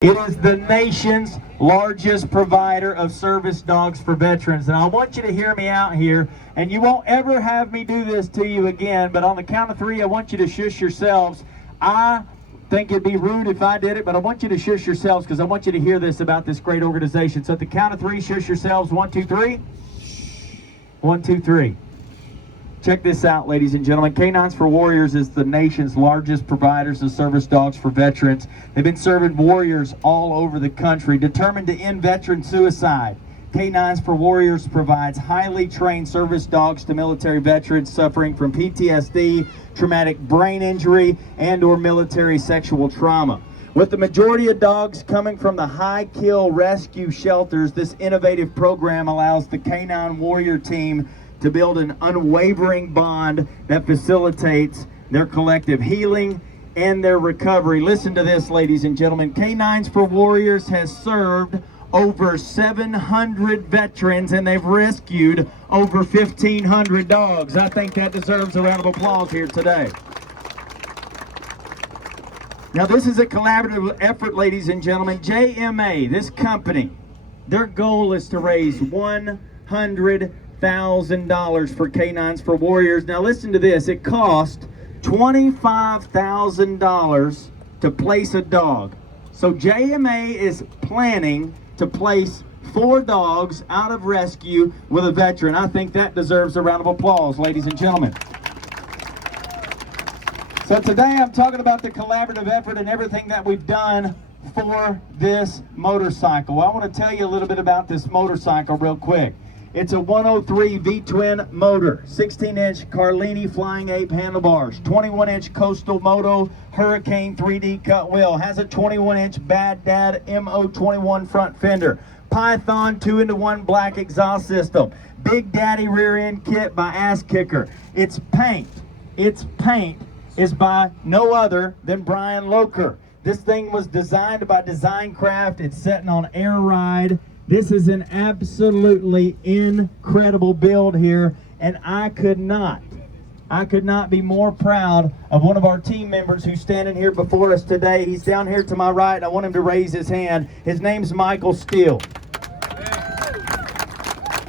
It is the nation's largest provider of service dogs for veterans. And I want you to hear me out here, and you won't ever have me do this to you again, but on the count of three, I want you to shush yourselves. I think it'd be rude if I did it, but I want you to shush yourselves because I want you to hear this about this great organization. So at the count of three, shush yourselves. 1, 2, 3. 1, 2, 3. Check this out, ladies and gentlemen. K9s for Warriors is the nation's largest providers of service dogs for veterans. They've been serving warriors all over the country. Determined to end veteran suicide, K9s for Warriors provides highly trained service dogs to military veterans suffering from PTSD, traumatic brain injury, and/or military sexual trauma. With the majority of dogs coming from the high-kill rescue shelters, this innovative program allows the K9 Warrior team to build an unwavering bond that facilitates their collective healing and their recovery. Listen to this, ladies and gentlemen. K9s for Warriors has served over 700 veterans, and they've rescued over 1,500 dogs. I think that deserves a round of applause here today. Now, this is a collaborative effort, ladies and gentlemen. JMA, this company, their goal is to raise $100,000 for K9s for Warriors. Now listen to this. It cost $25,000 to place a dog. So JMA is planning to place 4 dogs out of rescue with a veteran. I think that deserves a round of applause, ladies and gentlemen. So today I'm talking about the collaborative effort and everything that we've done for this motorcycle. I want to tell you a little bit about this motorcycle real quick. It's a 103 V-twin motor, 16-inch Carlini Flying Ape handlebars, 21-inch Coastal Moto Hurricane 3D cut wheel, has a 21-inch Bad Dad MO21 front fender, Python 2-in-1 black exhaust system, Big Daddy rear end kit by Ass Kicker. Its paint is by no other than Brian Loker. This thing was designed by Design Craft. It's sitting on Air Ride. This is an absolutely incredible build here, and I could not be more proud of one of our team members who's standing here before us today. He's down here to my right. I want him to raise his hand. His name's Michael Steele.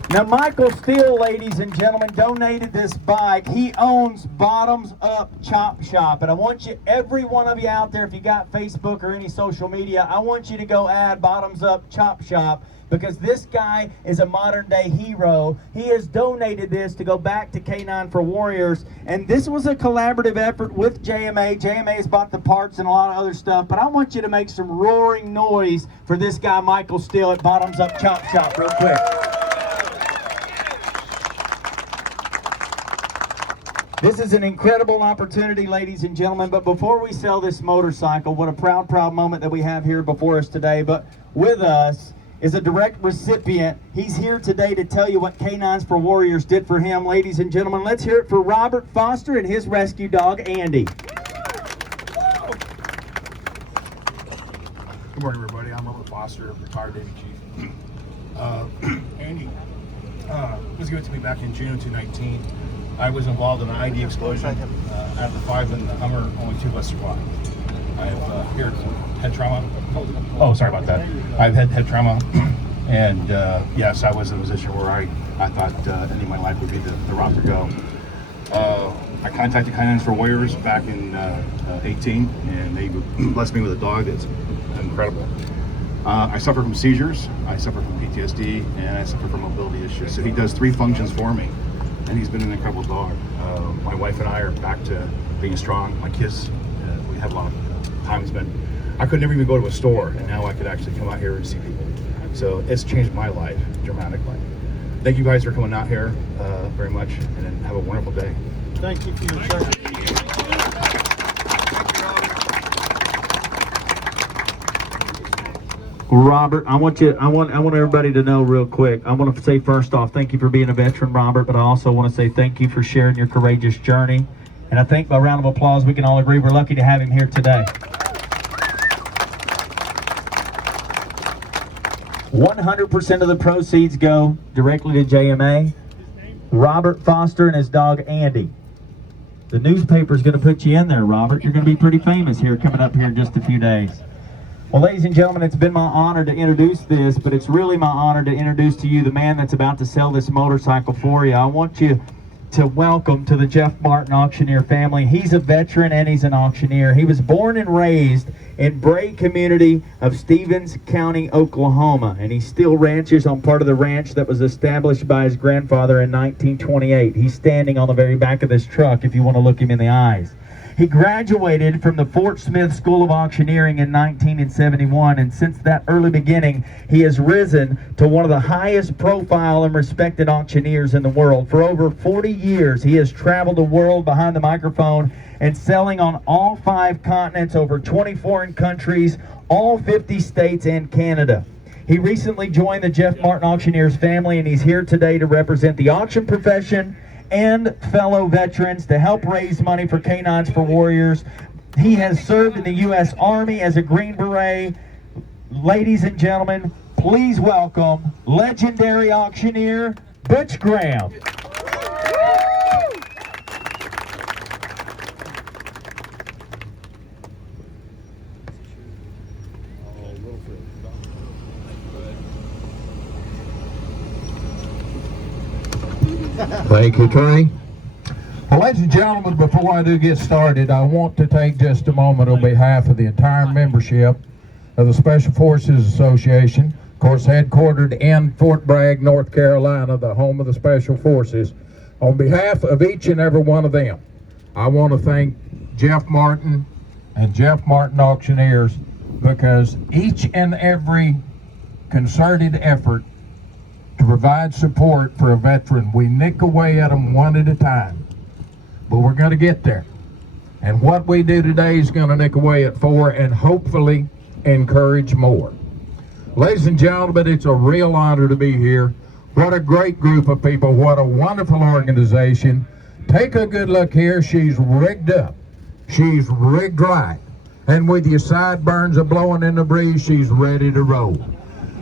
Now, Michael Steele, ladies and gentlemen, donated this bike. He owns Bottoms Up Chop Shop, and I want you, every one of you out there, if you got Facebook or any social media, I want you to go add Bottoms Up Chop Shop, because this guy is a modern day hero. He has donated this to go back to K9 for Warriors, and this was a collaborative effort with JMA. JMA has bought the parts and a lot of other stuff, but I want you to make some roaring noise for this guy, Michael Steele, at Bottoms Up Chop Shop real quick. This is an incredible opportunity, ladies and gentlemen, but before we sell this motorcycle, what a proud moment that we have here before us today. But with us is a direct recipient. He's here today to tell you what K9s for Warriors did for him. Ladies and gentlemen, let's hear it for Robert Foster and his rescue dog, Andy. Good morning, everybody. I'm Robert Foster, retired Navy Chief. Andy was given to me back in June of 2019. I was involved in an ID explosion. Out of the 5 in the Hummer, only 2 of us survived. I have head trauma. Oh, sorry about that. I've had head trauma, and yes, I was in a position where I thought ending my life would be the route to go. I contacted K9s for Warriors back in 18, and they blessed me with a dog that's incredible. I suffer from seizures, I suffer from PTSD, and I suffer from mobility issues. So he does 3 functions for me, and he's been an incredible dog. My wife and I are back to being strong. My kids, we have a lot of time spent. I could never even go to a store, and now I could actually come out here and see people. So it's changed my life dramatically. Thank you guys for coming out here very much, and have a wonderful day. Thank you for your service. Robert, I want everybody to know real quick. I want to say first off, thank you for being a veteran, Robert, but I also want to say thank you for sharing your courageous journey. And I think by a round of applause, we can all agree we're lucky to have him here today. 100% of the proceeds go directly to JMA. Robert Foster and his dog, Andy. The newspaper's going to put you in there, Robert. You're going to be pretty famous here coming up here in just a few days. Well, ladies and gentlemen, it's been my honor to introduce this, but it's really my honor to introduce to you the man that's about to sell this motorcycle for you. I want you to welcome to the Jeff Martin Auctioneer family. He's a veteran and he's an auctioneer. He was born and raised in Bray community of Stevens County, Oklahoma, and he still ranches on part of the ranch that was established by his grandfather in 1928. He's standing on the very back of this truck if you want to look him in the eyes. He graduated from the Fort Smith School of Auctioneering in 1971, and since that early beginning, he has risen to one of the highest profile and respected auctioneers in the world. For over 40 years, he has traveled the world behind the microphone and selling on all 5 continents, over 20 foreign countries, all 50 states, and Canada. He recently joined the Jeff Martin Auctioneers family, and he's here today to represent the auction profession and fellow veterans to help raise money for K9s for Warriors. He has served in the U.S. Army as a Green Beret. Ladies and gentlemen, please welcome legendary auctioneer Butch Graham. Thank you, Trey. Well, ladies and gentlemen, before I do get started, I want to take just a moment on behalf of the entire membership of the Special Forces Association, of course headquartered in Fort Bragg, North Carolina, the home of the Special Forces. On behalf of each and every one of them, I want to thank Jeff Martin and Jeff Martin Auctioneers, because each and every concerted effort to provide support for a veteran, we nick away at them one at a time, but we're going to get there. And what we do today is going to nick away at 4 and hopefully encourage more. Ladies and gentlemen, it's a real honor to be here. What a great group of people. What a wonderful organization. Take a good look here. She's rigged up. She's rigged right. And with your sideburns a-blowing in the breeze, she's ready to roll.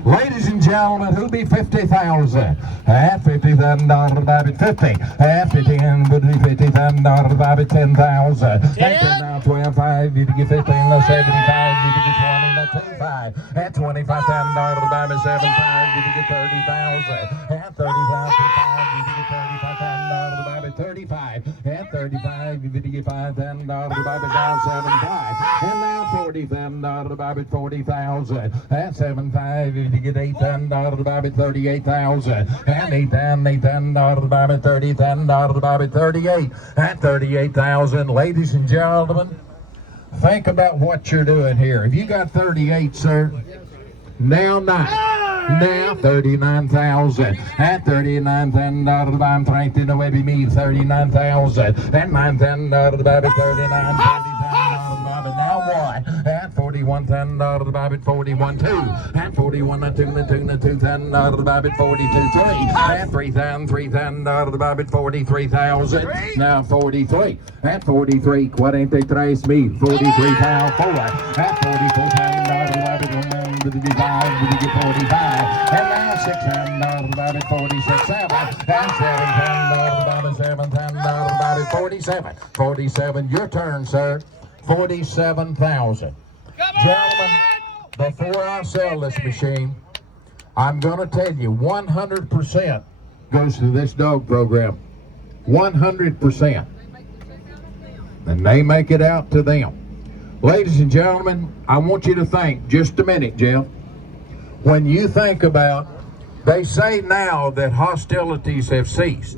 Ladies and gentlemen, who be 50,000? At $50,000, about it 50. At 50, and would be $50,000, about it 10,000. At 10, now 12.5, you get 15, no 75, you get 20, no 25. At $25,000, about it 75, you get 30,000. At 35, you get $35,000, about it 35. At 35, you get $5,000, about it down 75. And now $40,000, about it 40,000. At 75, you get $8,000, about it 38,000. And $8,000, about it 30,000, about it 38. At 38,000, ladies and gentlemen, think about what you're doing here. If you got 38, sir, now 9. Now 39,000. At $39,000, I'm trying to know maybe me 39,000. And $9,000, about it 39, now 1. At $41,000, about it 41, 2. At 41, 2, 2,000, about it 42, 3. At $3,000, about it 43,000. Now 43. At 43, 43 mil. 43,000, 4. At 44,000, about it 45, you get 45. And now $6,000, about it 46, 7. And $7,000, about it $7,000, about it 47. 47, your turn, sir. 47,000. Gentlemen, before I sell this machine, I'm going to tell you 100% goes to this dog program. 100%. And they make it out to them. Ladies and gentlemen, I want you to think just a minute, Jeff. When you think about, they say now that hostilities have ceased,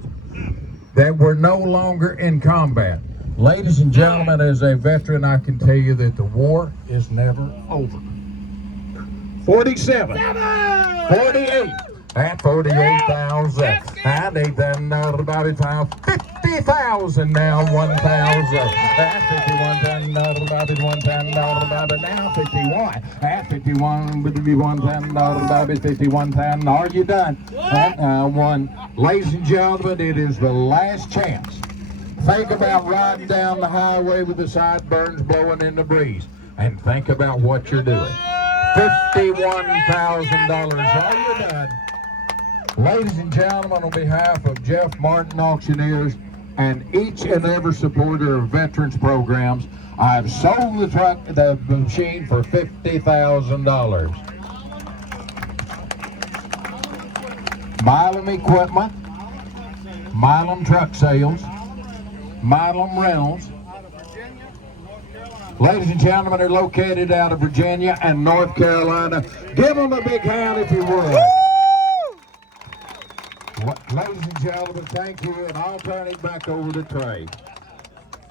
that we're no longer in combat. Ladies and gentlemen, as a veteran, I can tell you that the war is never over. 47, 48, at 48,000, and $8,000, about it 50,000 now, 1,000, at $51,000, about it 1,000, about it now 51, at 51 would be $1,000, about it 51,000. Are you done? At 1. Ladies and gentlemen, it is the last chance. Think about riding down the highway with the sideburns blowing in the breeze, and think about what you're doing. $51,000. Are you done? Ladies and gentlemen, on behalf of Jeff Martin Auctioneers and each and every supporter of veterans programs, I've sold the machine for $50,000. Milam Equipment, Milam Truck Sales, Milam Rentals. Ladies and gentlemen, they're located out of Virginia and North Carolina. Give them a big hand if you would. Ladies and gentlemen, thank you, and I'll turn it back over to Trey.